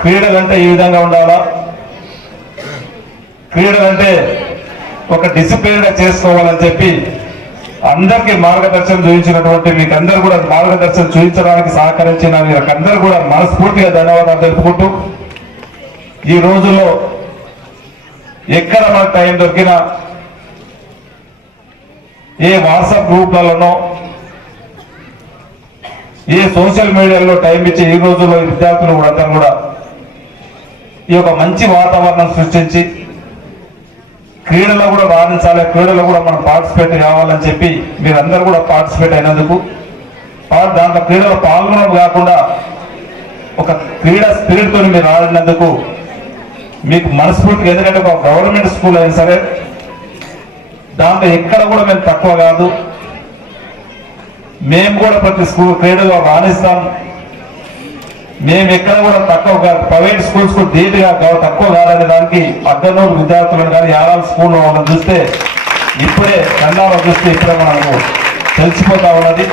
క్రీడలంటే ఈ విధంగా ఉండాలా, క్రీడలంటే ఒక డిసిప్లిన్గా చేసుకోవాలని చెప్పి అందరికీ మార్గదర్శనం చూపించినటువంటి మీకందరూ కూడా మార్గదర్శనం చూపించడానికి సహకరించిన మీకందరూ కూడా మనస్ఫూర్తిగా ధన్యవాదాలు తెలుపుకుంటూ, ఈ రోజుల్లో ఎక్కడ మనకు టైం దొరికినా ఏ వాట్సాప్ గ్రూప్లలోనో ఏ సోషల్ మీడియాలో టైం ఇచ్చి ఈ రోజుల్లో విద్యార్థులు కూడా అందరూ కూడా ఈ యొక్క మంచి వాతావరణం సృష్టించి క్రీడలో కూడా రాణించాలి, క్రీడలో కూడా మనం పార్టిసిపేట్ కావాలని చెప్పి మీరందరూ కూడా పార్టిసిపేట్ అయినందుకు, దాంట్లో క్రీడలో పాల్గొనడం కాకుండా ఒక క్రీడా స్పిరిట్తో మీరు ఆడినందుకు మీకు మనస్ఫూర్తిగా, ఎందుకంటే ఒక గవర్నమెంట్ స్కూల్ అయినా సరే దాంట్లో ఎక్కడ కూడా మేము తక్కువ కాదు, మేము కూడా ప్రతి స్కూల్ క్రీడలో రాణిస్తాం, మేము ఎక్కడ కూడా తక్కువ కాదు, ప్రైవేట్ స్కూల్స్ కూడా ధీటుగా తక్కువ కాదనే దానికి అద్దనూరు విద్యార్థులను కానీ యారాల స్కూల్లో వాళ్ళని చూస్తే ఇప్పుడే కన్నాలో చూస్తే ఇప్పుడే మనకు తెలిసిపోతా ఉన్నది.